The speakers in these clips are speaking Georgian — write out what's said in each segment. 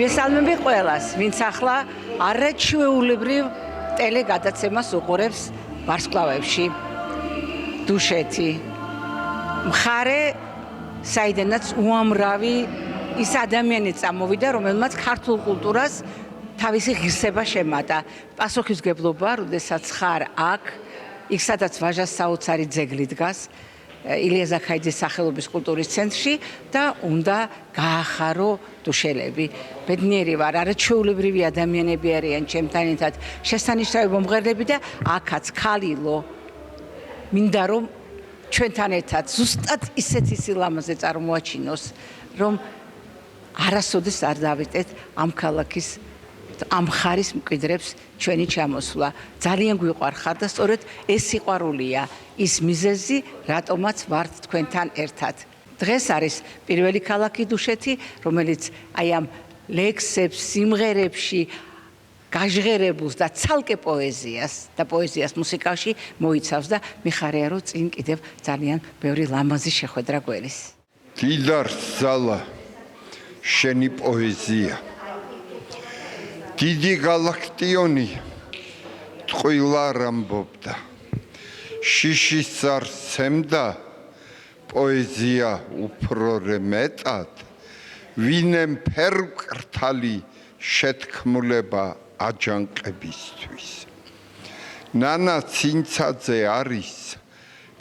მივესალმები ყველას, ვინც ახლა არაჩვეულებრივ ტელეგადაცემას უყურებს ვარსკვლავებში. დუშეთი. მხარე, საიდანაც უამრავი ის ადამიანი წამოვიდა, რომელმაც ქართულ კულტურას თავისი ღირსება შემატა. პასუხისმგებლობა, როდესაც ხარ აქ, იქ სადაც ვაჟას საოცარი ძეგლი დგას, ილია ზაქაიძის სახელობის კულტურის ცენტრში და უნდა გაახარო დუშელები. ბედნიერი ვარ, არაჩვეულებრივი ადამიანები არიან ჩემთან ერთად შესანიშნავი მომღერლები და აქაც ქალილო. მინდა რომ ჩვენთან ერთად ზუსტად ისეთი სილამაზე წარმოაჩინოს, რომ არასოდეს არ დავიტეთ ამ ქალაქის ამ ხარის მკვიდრებს ჩვენი ჩამოსვლა. ძალიან გვიყვარხარ და სწორედ ეს სიყვარულია ის მიზეზი, რატომაც ვართ თქვენთან ერთად. დღეს არის პირველი ქალაქი დუშეთი, რომელიც აი ამ ლექსებს, სიმღერებში გაჟღერებულს და ცალკე პოეზიას და პოეზიას მუსიკაში მოიცავს და მიხარია რომ წინ კიდევ ძალიან ბევრი ლამაზი შეხვედრა გველის. დიდარ ზალა შენი პოეზია. დიდი გალაქტიონი ტყუილა რამბობდა. შიშის არსემდა პოეზია უფრო მეტად ვინემ ფერმკრთალი შეთქმულება აჯანყებისთვის. ნანა ცინცაძე არის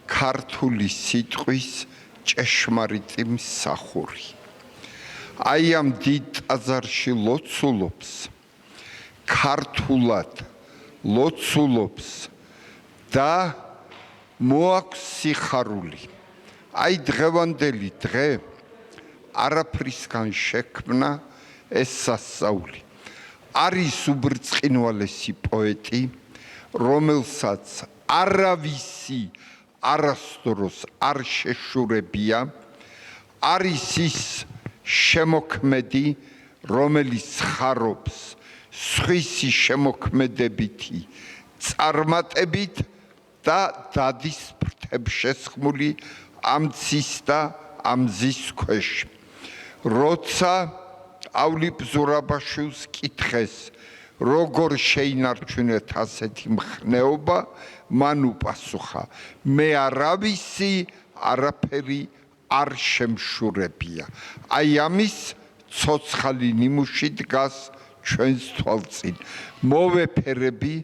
ქართული სიტყვის ჭეშმარიტი მსახური. აი ამ დიდ ტაძარში ლოცულობს, ქართულად ლოცულობს და მოაქვს სიხარული. აი დღევანდელი დღე არაფრისგან შექმნა ეს სასწაული. არის უბრწყინვალესი პოეტი, რომელსაც არავისი არასდროს არ შეშურებია, არის ის შემოქმედი, რომელიც ხარობს სხვისი შემოქმედებითი წარმატებით და დადის ფრთებშესხმული ამ ცის და ამ მზის ქვეშ. როცა პავლე ბზურაბაშვილს კითხეს, როგორ შეინარჩუნეთ ასეთი მხნეობა, მან უპასუხა, მე არავისი არაფერი არ შემშურებია. აი ამის ცოცხალი ნიმუში დგას ჩვენს თვალწინ. მოვეფერები,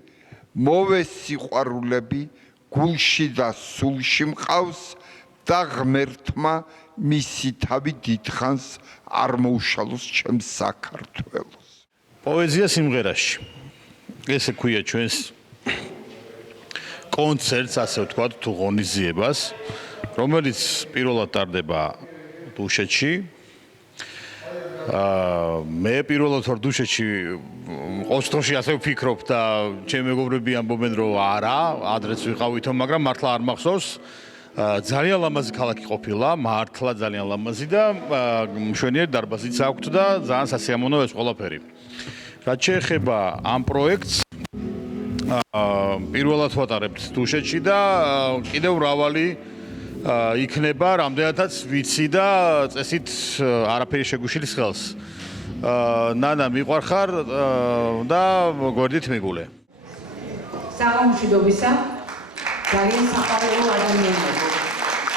მოვესიყვარულები, გულში და სულში მყავს და ღმერთმა მისი თავი დიდხანს არ მოუშალოს ჩემს საქართველოს. პოეზია სიმღერაში. ესე ქვია ჩვენს კონცერტს, ასე ვთქვათ, თუ ღონისძიებას, რომელიც პირველად ტარდება დუშეთში. მე პირველად ვარ დუშეთში, ოჩთოში ასე ვფიქრობ და ჩემი მეგობრები ამბობენ, რომ არა, ადრეც ვიყავითო, მაგრამ მართლა არ მახსოვს. ძალიან ლამაზი ქალაქი ყოფილა, მართლა ძალიან ლამაზი და მშვენიერი დარბაზიც აქვთ და ძალიან სასიამოვნო ეს ყველაფერი. რაც შეეხება ამ პროექტს, პირველად ვატარებთ დუშეთში და კიდევ მრავალი იქნება, რამდენადაც ვიცი და წესით არაფერი შეგვიშლის ხელს. ნანა, მიყვარხარ და გვერდით მიგულე. საღამოშიდობისა ძალიან საყვარელო ადამიანები.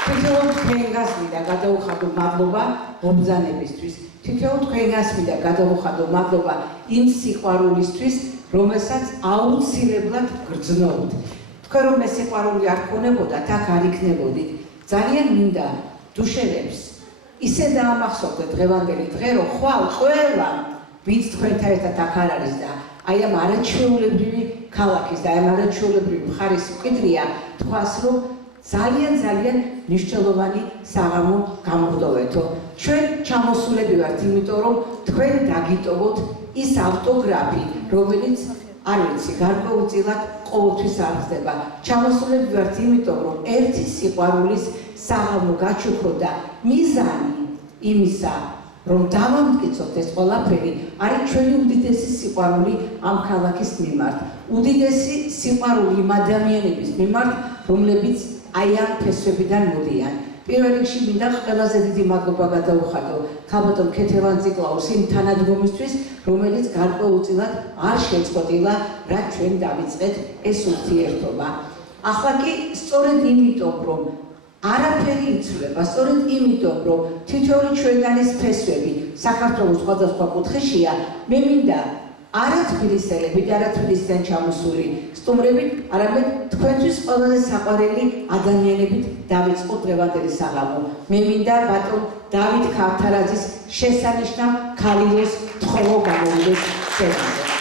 თითოეულ თქვენ გასმიდა გადაუხადო მადლობა მომბრძანებისთვის. თითოეულ თქვენ გასმიდა გადაუხადო მადლობა იმ სიყვარულისთვის, რომელსაც აუცილებლად გრძნობთ. თქვენ რომ ეს სიყვარული არ ქონებოდათ, აქ არ იქნებოდით. ძალიან მინდა დუშელებს ისე დაამახსოვრდეთ დღევანდელი დღე, რომ ხვალ ყველა ვინც თქვენთან ერთად აქ არ არის და აი ამ არაჩვეულებრივი ქალაქის და ამ არაჩვეულებრივი მხარის მკვიდრია, თქვას რომ ძალიან მნიშვნელოვანი საღამო გამოგდოვეთო. ჩვენ ჩამოსულები ვართ, იმიტომ რომ თქვენ დაგიტოვოთ ის ავტოგრაფი, რომელიც არ ვიცი, გარკვეულწილად ყოველთვის აღწდება. ჩამოსულები ვართ, იმიტომ რომ ერთი სიყვარულის საღამო გაჩუქროთ და მიზანი იმისა, რომ დავამტკიცოთ ეს ყველაფერი, არის ჩვენი უდიდესი სიყვარული ამ ქალაქის მიმართ. უდიდესი სიყვარული იმ ადამიანების მიმართ, რომლებიც აი ამ ფესვებიდან მოდიან. პირველ რიგში მინდა ყველაზე დიდი მადლობა გადაუხადო ქალბატონ ქეთევან ციკლაურს იმ თანადგომისთვის, რომელიც გარკვეულწილად არ შეწყვეტილა, რაც ჩვენ დავიწყეთ ეს ურთიერთობა. ახლა კი სწორედ იმიტომ, რომ არაფერი იცვლება, სწორედ იმიტომ, რომ თითოეული ჩვენგანის ფესვები საქართველოს სხვადასხვა კუთხეშია, მე მინდა არა თბილისელებით, არა თბილისიდან ჩამოსული სტუმრებით, არამედ თქვენთვის ყველაზე საყვარელი ადამიანებით დავიწყოთ დღევანდელი საღამო. მე მინდა ბატონ დავით ქავთარაძის შესანიშნავ ქალილოს თხოვო გამოვიდეს სცენაზე.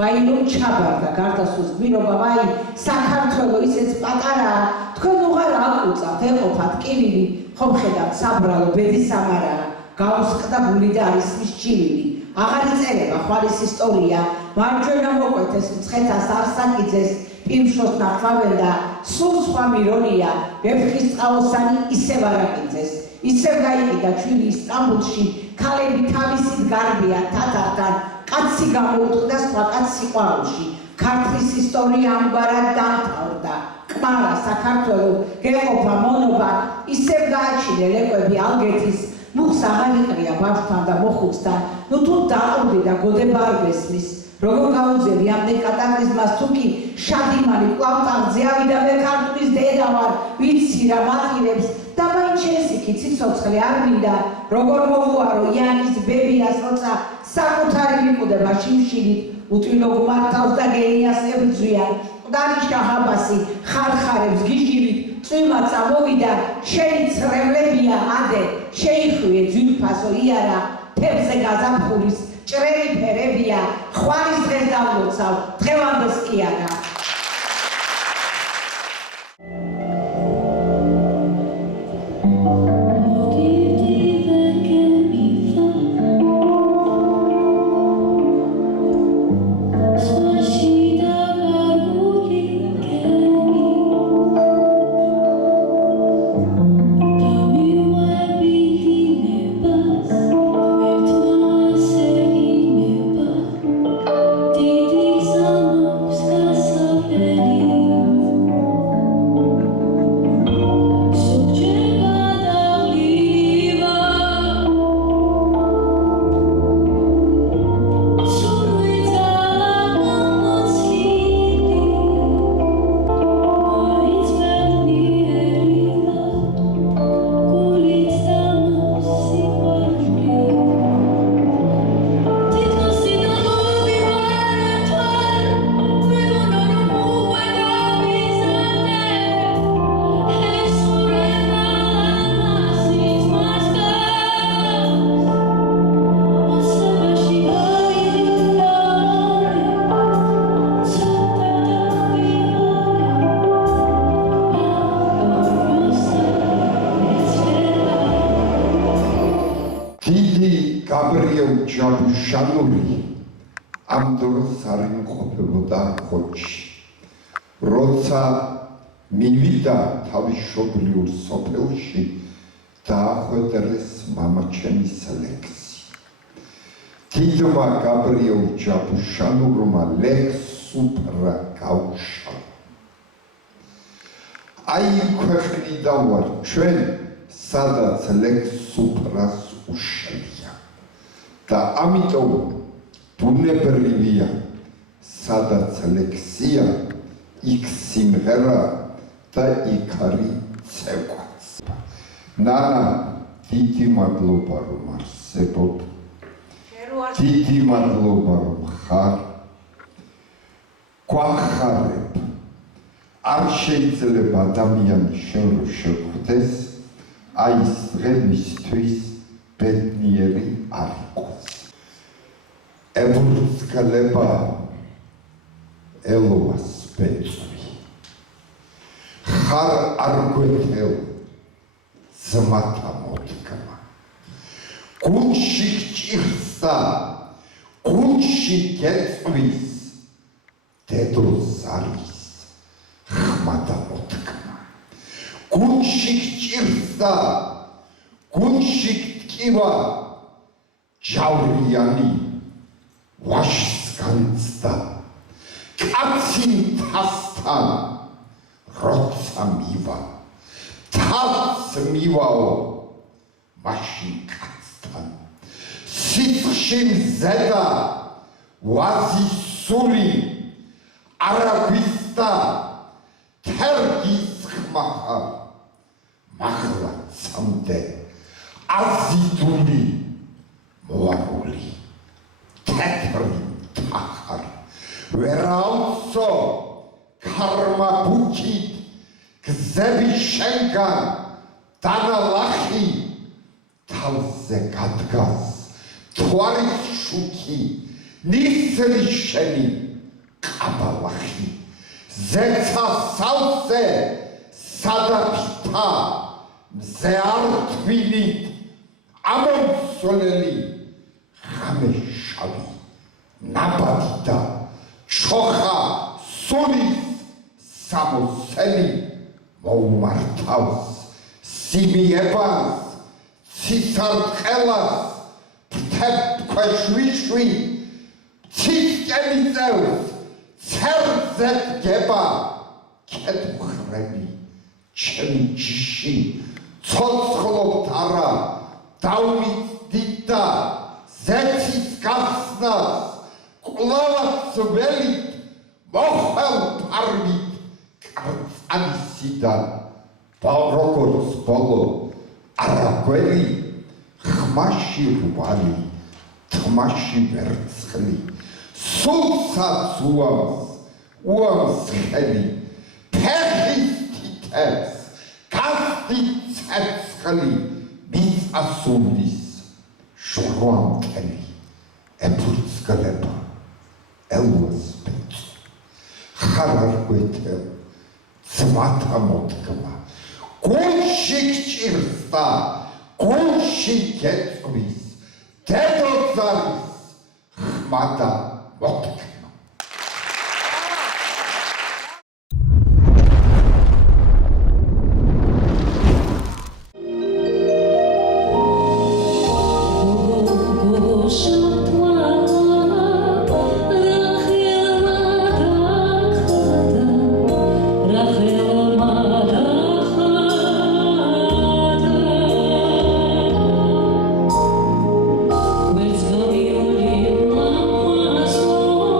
ვაილო ჩაბარდა გარდასვლის გმირობა, ვაი საქართველო ისეც პატარაა, თქვენ უღარ აკვუწავთ, ეყოფათ კილილი, ხომ ხედავთ საბრალო ბედის სამარაა, გაუსყდა გული და არისმის ჭივილი, აღარ იწერება ხვალის ისტორია, მარჯვენა მოკვეთეს მცხეთას არსაკიძეს, პიმშოს ნახავენ და სულ სხვა მირონია, ვეფხის წყალოსანი ისევ არაკიძეს, ისევ გაიყიდა ჩვილი ისტამბულში, ქალები თავისით გარბიან თათართან, კაცი გამოუწყდა სხვა კაცს სიყვარულში, ქართლის ისტორია ამგვარად დამთავრდა, კმარა საქართველო გეყოფა მონობა, ისევ გააჩინე ლეკვები ალგეთის, მუხს აღარ იყრია ბავშვთან და მოხუცთან, ნუ თუ დაყრდი და გოდება არ გესმის, როგორ გაუძევი ამდენ კატაკლიზმას თუ კი შადიმანი კვლავ ტახტზე ავიდა მე ქართლის დედა ვარ, ვიცი რა მატირებს და მაინც შესიქი ციცოცხლე არ მინდა, როგორ მოვუარო იანის ბებიას, როცა საკუთარი მიყუდება შიმშილით, უტვილო გმართავს და გენიას ებრძვიან, მკვდარი შაჰ-აბასი ხარხარებს გიჟივით წვიმად წამოვიდა შენი ცრევლებია ადე შეიხვიე ძვირფასო იარა თევზე გაზაფხულის ჭრელი ფერებია ხვარის დღეს დავლოცავ დღევანდელს კი არა გაბრიელ ჯაბუშანური ამ დროს არ იმყოფებოდა ხოჭში. როცა მივიდა თავისშობლიურ სოფელში, დაახვედრეს მამაჩემის ლექსი. დიდმა გაბრიელ ჯაბუშანურმა ლექს უბრა გაუშალა. აი ქვეყნიდან ვარ ჩვენ, სადაც ლექს უბრას უშელია. და ამიტომ ბუნებრივია, სადაც ლექსია, იქ სიმღერა და იქ არის ცეკვაც. ნანა, დიდი მადლობა რომ არსებობ. დიდი მადლობა რომ ხარ. გვახარებ. არ შეიძლება ადამიანი შენ რო შეხვდეს, აი ეს დღე მისთვის ბედნიერი არ იყოს. ებრუცკალება ელოას ბეწვი. ხარ არ გვეთელ ძმათა მოდგმა. გულში გჭირსა, გულში გეწვის დედო ზარის ხმა და მოდგმა. გულში გჭირსა, გულში გტკივა ჯავრიანი ვაშს განცდა. კაცი თასთან როცა მივა, თავს მივაო მაშინ კაცთან. სიცხში მზედა ვაზის სული არა გვისდა თერგის ხმახა მაღლა წამდე აზიდული მოარული თეთრი თახარი ვერაუცო ქარმა ბუჩით გზები შენგან დანალახი თავზე გადგას თვალის შუქი ნისლი შენი ყაბალახი ზეცა სავსე სადაფთა მზე არ თბილით ამომსვლელი ხამე შავი ნაბადი და ჩოხა სულის სამოსელი მოუმართავს სიმიებას ცისარტყელას ფთექვეშვიშვი ცისკენი წევს ცერძე დგება კეთუხრები ჩემი ჯიში ცოცხლობთ არა დავმიწდით და ზეთის გახსნას კვლავაც ველით მოხელ ფარმით კარწანისიდან როგორც ბოლო არაგველი ხმაში რვალი თმაში ვერცხლი სულსაც უამს უამსხელი ფეხის თითებს გასდით ცეცხლი მიწასულის შრომკელი ეფურცგლება ელუას ბეწ ხარ არ გვეთელ ძმათა მოდგმა გულში გჭირს და გულში გეწვის დედოძარის ხმა და მოდგმა Let's go.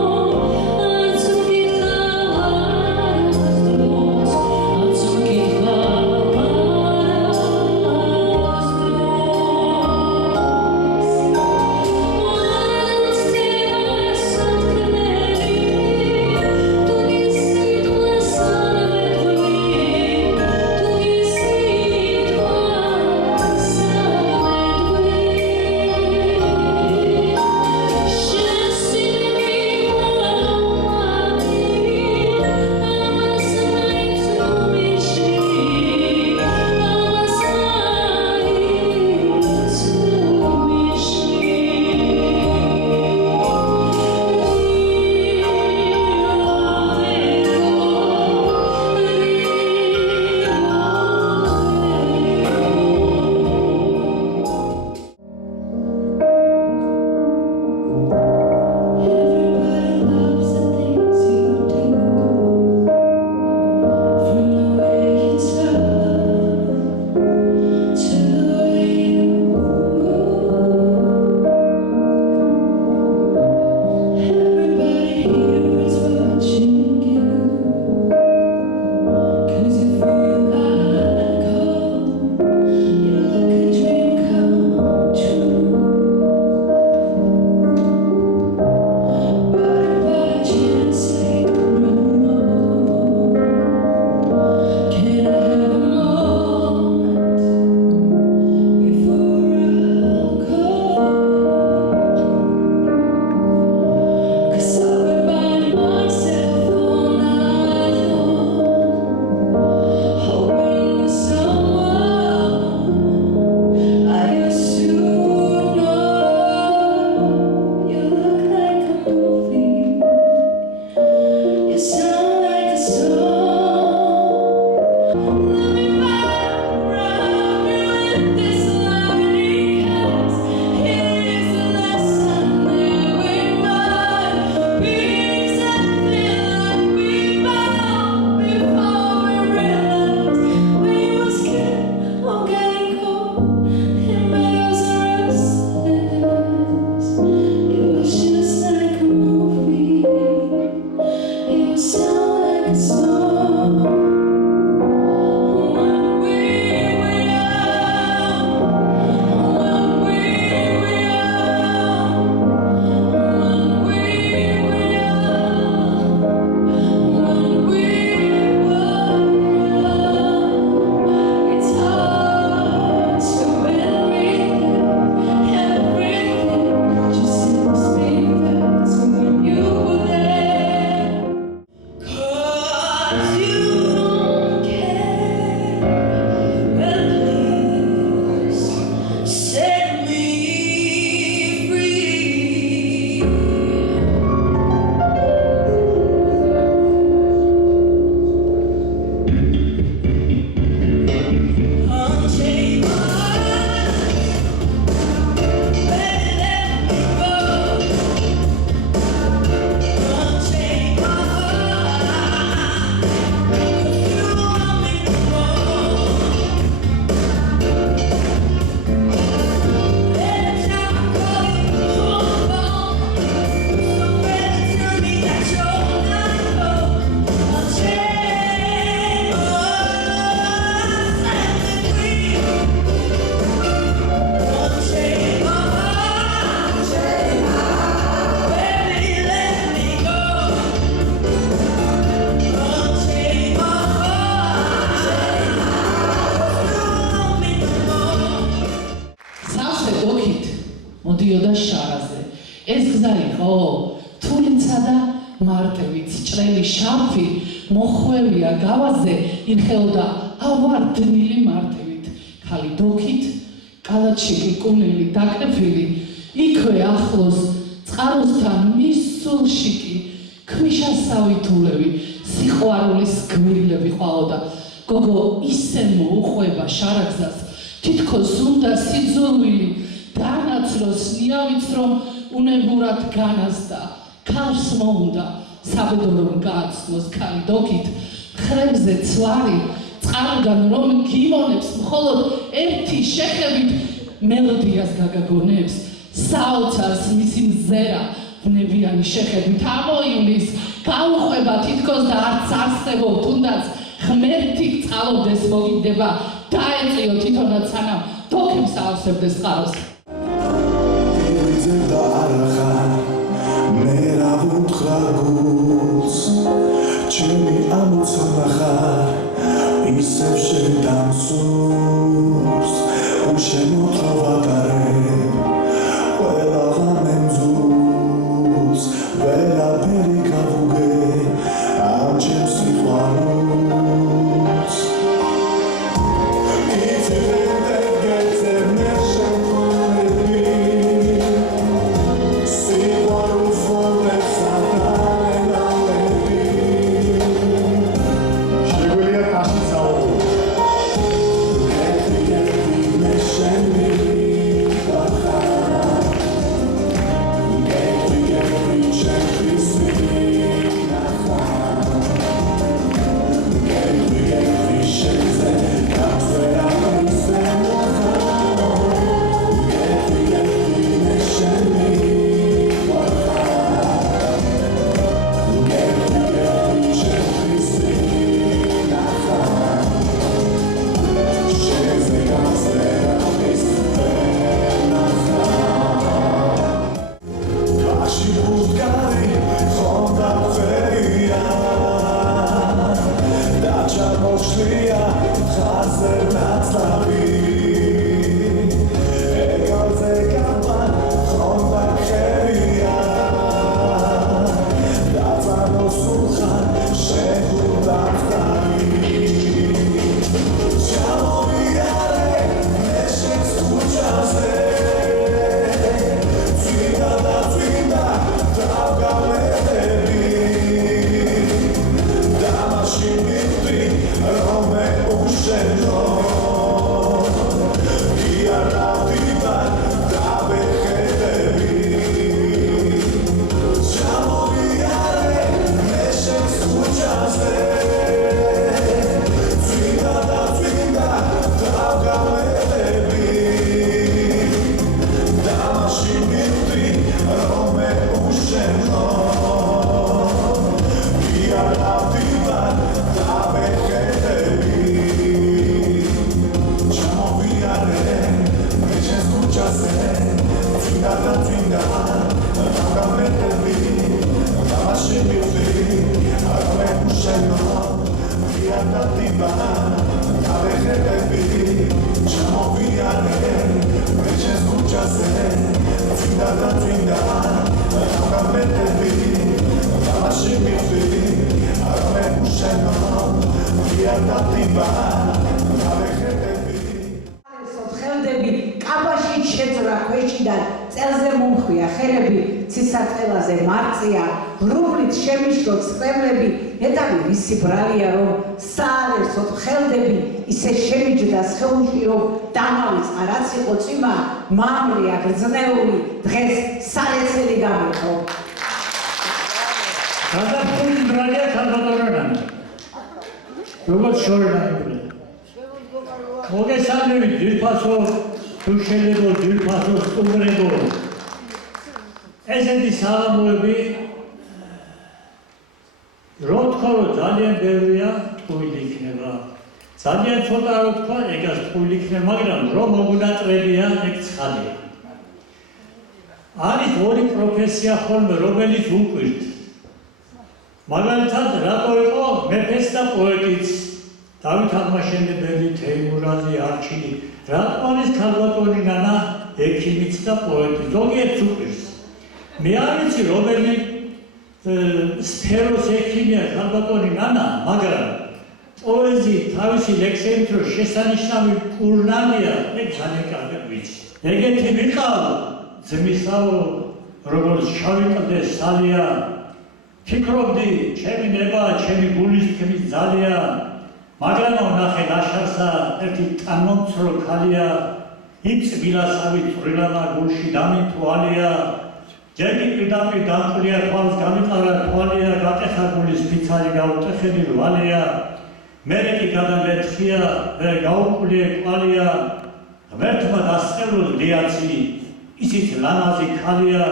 მოდიოდა შარაზე. ეს გზა იყო თულინცა და მარტივით, ჭრელი შაფი მოხვევია გავაზე, ირხეოდა ავარდნილი მარტივით, ქალი დოქით, კალათში კუნელი დაკრეფილი, იქვე ახლოს წყაროსთან მისულში კი ქვიშასავი თულები, სიყვარულის გმირლები ყვაოდა. გოგო ისე მოუყვება შარაგზას, თითქოს უნდა სიძულვილი დაანაცვლოს ნიავიც, რომ უნებურად განაზდა. ქალს მოუნდა საბედო რომ გააცნოს ქალი დოქით, ხრებზე ცვარი წყარგან რომ გიმონებს, მხოლოდ ერთი შეხებით მელოდიას გაგაგონებს. საოცარს მისი მზერა ბნებიანი შეხებით ამოივლის, გაუყვება თითქოს და არც არსებობ, თუნდაც ღმერთი წყალობდეს მოგიდება, დაეწიო თვითონაც სანამ დოქებს აავსებდეს წყაროს. ჩემი ამოცანახარ ისევ შედამსურს უშემოთრავაგარებ ყველა ღამემძურს ვერაფერი გავუგე ამ ჩემს სიყვარულს ხელდები კაბაში შეძრა ქვეშიდან წელზე მომხვია ხელები ცისარტყელაზე მარწია ღრუბლით შემიშლო წრემლები ნეტავი ვისი ბრალია რომ საალერსოდ ხელდები ისე შემიჯდა სხეულში რომ დამავიც არაც იყო წვიმა მამლია გრძნეული დღეს სარეცელი გამიყო გადაფრული ბრალია ქალბატონანან როგორც შორნაიბლე მოგესალმებით ძვირფასო თუ შეიძლება ძვირფასო სტუმრებო ესეთი სალამოები რო თქვა რომ ძალიან ბევრია თույლი იქნება ძალიან ცოტა რო თქვა ეგას თույლი იქნება მაგრამ რომ მოგუნაწრებია ეგ ცხადია არის ორი პროფესია ხოლმე რომელიც უკვირთ მაგალითად რატო იყო მეფეს და პოეტიც დავით აღმაშენებელი თეიმურაზი არჩილი რატო არის ქალბატონი ნანა ექიმიც და პოეტი, ზოგიერთს უყვირს. მე არ ვიცი რომელი სფეროს ექიმია ქალბატონი ნანა, მაგრამ პოეზიით თავისი ლექსებით რომ შესანიშნავი კურნალია, ეგ ძალიან კარგად ვიცი. ეგეთი ვიყავ ძმისაო, როგორც შავი კლდეს სალია, ფიქრობდი, ჩემი ნება, ჩემი გულის თქმის ძალია, მაგრამ ვნახე ნაშარსა ერთი ტანმომცრო ქალია, იმ წბილასავით წვრილანა გულში დამითვალია, ჯერ კი პირდაპირ დამყვრია თვალს გამიყარა თვალია, გატეხა გულის ფიცარი გაუტეხედი რვალია, მერე კი გადამეთხია, ვერ გაუკვლიე კვალია, ღმერთმა დასწევროს დიაცი, ისიც ლამაზი ქალია,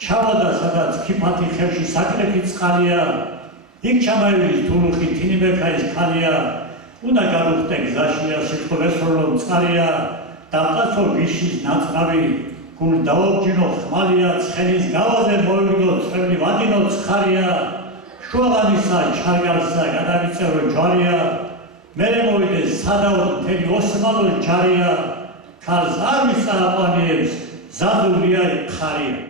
ჩავადა სადაც ქიფათი ხევში საკრეფი წყალია, იქ ჩამაივლის თულუხი თინიბექაის ქალია, უნდა გადუხტე გზაშია სიტყვესროლო მწყალია, დავტაცო ვიშის ნაწყავი, გულ დაობჯინო ხმალია, ცხენის გავაზე მოვიგდო წვევრი ვადინო ცხარია, შუაღამისა ჩარგალსა გადავიწევრო ჯვარია, მერე მოვიდეს სადაოდ მთელი ოსმალო ჯარია, ქალს არ მისააყვანიებს, ზადულია ხარია.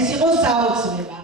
ეს იყო საოცრება.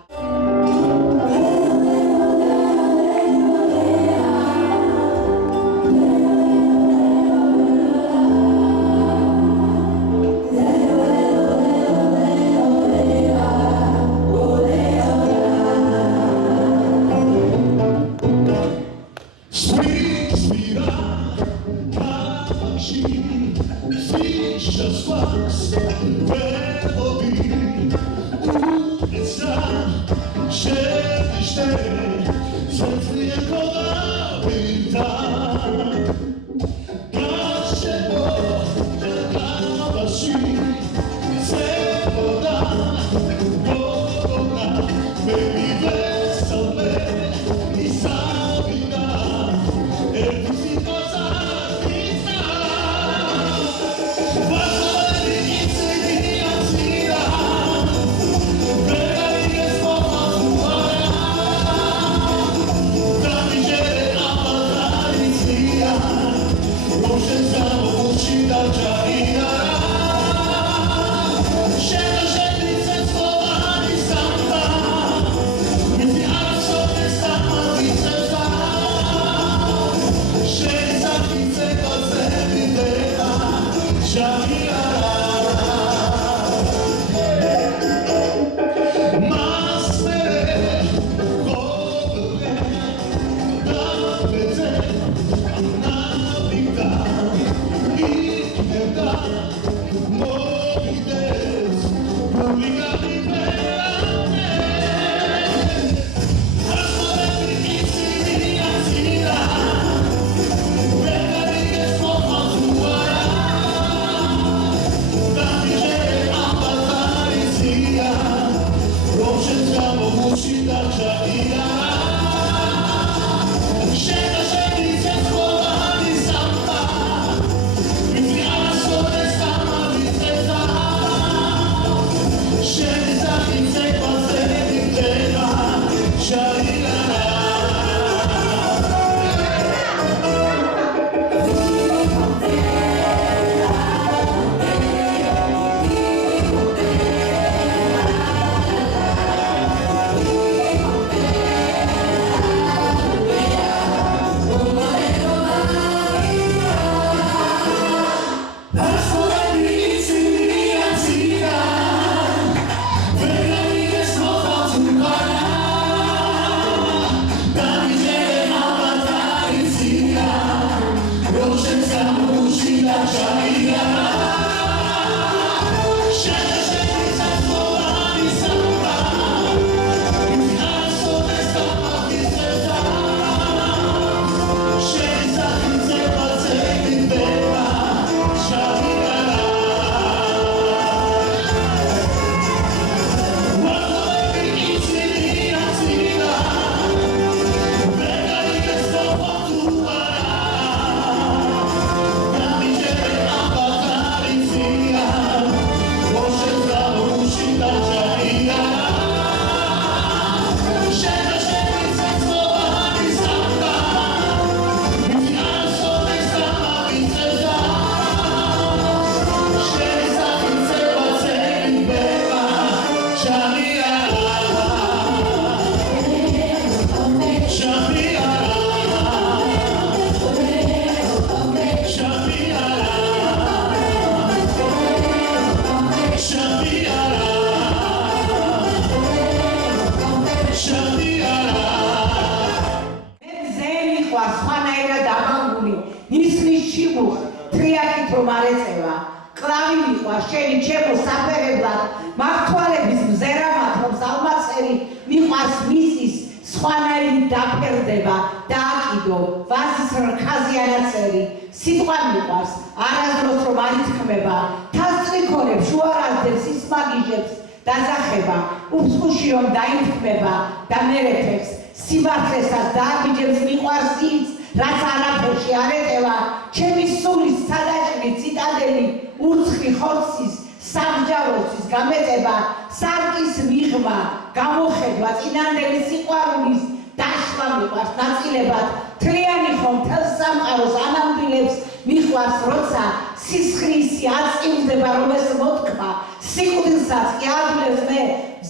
თრიაკით რომ არ ეწევა, კლავი მიყვა, შენი ჩემო საფერებლად, მართვალების მზერამად რომ ზალმაცერი მიყვარს მისის, სხვანაირი დაფერდება და აკიდო, ვაზის რქაზიანაცერი, სიტყვა მიყვარს, არასდროს რომ არ ითქმება, თასწრიქონებს, შუარაზდებს, ისმაგიჟებს, დაძახება, უფსხუში რომ დაითქმება და მერეთებს, სიმართლესაც დააბიჯებს მიყვარს ის, რაც არაფერში არ ეტევა, ჩემი სულის სადაჭრი ციტადელი, ურცხვი ხორცის, სამსჯავროსთვის გამეტება, სარკის მიღმა, გამოხედვა, წინანდელი სიყვარულის, დაშლა მიყვარს ნაწილებად, თლიანი ხომ მთელს სამყაროს ანამდვილებს მიყვარს, როცა სისხლისი აწილდება, რომ ეს მოთქმა, სიკვდილსაც კი ადვილებს მე,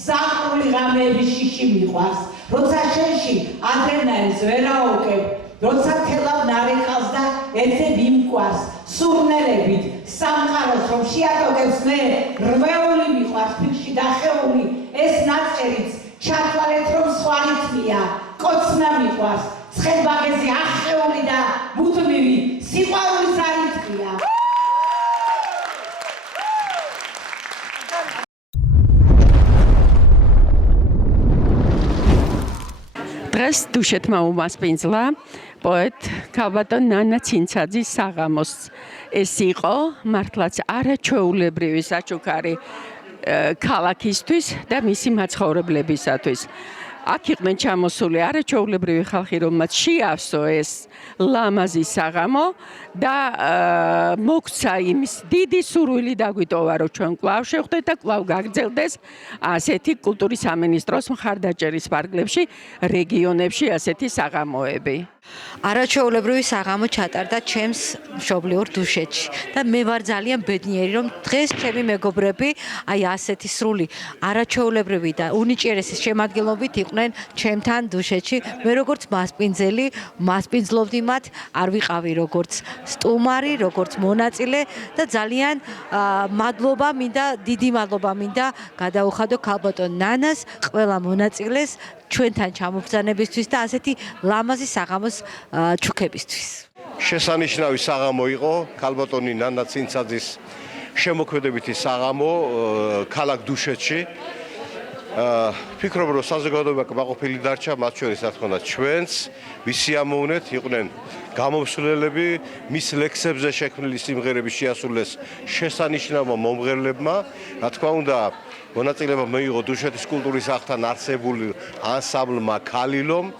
ზაფხული ღამეების შიში მიყვარს, როცა შენში ადრენაინს ვერაუკებ, როცა თელავ ნარეკალს და ეცებ იმკვარს, სურნელებით, სამყაროს რომ შეატოვებს მე, რვეული მიყვარს ფიქში დახეული, ეს ნაწერიც, ჩათვალეთ რომ სხვა რითმია, კოცნა მიყვარს, ცხელბაგეზე ახეული და მუდმივი, სიყვარულის არითმია. დღეს დუშეთმა უმასპინძლა პოეტ ქალბატონ ნანა ცინცაძის საღამოს. ეს იყო მართლაც არაჩვეულებრივი საჩუქარი ქალაქისთვის და მისი მაცხოვრებლებისათვის. აქ იყვნენ ჩამოსული არაჩვეულებრივი ხალხი, რომელმაც შეავსო ეს ლამაზი საღამო და მოგცა იმის დიდი სურვილი დაგვიტოვა, რომ ჩვენ კვლავ შევხვდეთ და კვლავ გაგრძელდეს ასეთი კულტურის სამინისტროს მხარდაჭერის ფარგლებში, რეგიონებში ასეთი საღამოები. არაჩვეულებრივი საღამო ჩატარდა ჩემს მშობლიურ დუშეთში და მე ვარ ძალიან ბედნიერი, რომ დღეს ჩემი მეგობრები აი ასეთი სრული არაჩვეულებრივი და უნიჭიერესის შემადგენლობით იყვნენ ჩემთან დუშეთში. მე როგორც მასპინძელი მასპინძლობდი მათ, არ ვიყავი როგორც სტუმარი, როგორც მონაწილე და ძალიან მადლობა მინდა, დიდი მადლობა მინდა გადაუხადო ქალბატონ ნანას, ყველა მონაწილეს ჩვენთან ჩამობრძანებისთვის და ასეთი ლამაზი საღამოს ჩუქებისთვის. შესანიშნავი საღამო იყო ქალბატონი ნანა ცინცაძის შემოქმედებითი საღამო ქალაქ დუშეთში. ფიქრობ, რომ საზოგადოება კმაყოფილი დარჩა, მათ შორის რა თქმა უნდა ჩვენც, ვისი ამოუნეთ, იყვნენ გამომსვლელები, მის ლექსებზე შექმნილი სიმღერები შეასრულეს შესანიშნავმა მომღერლებმა, რა თქმა უნდა მონაწილეობა მიიღო დუშეთის კულტურის სახლთან არსებული ანსამბლმა ქალილომ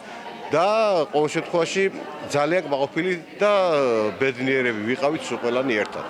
და ყოველ შემთხვევაში ძალიან კმაყოფილი და ბედნიერები ვიყავით სულ ყველანი ერთად.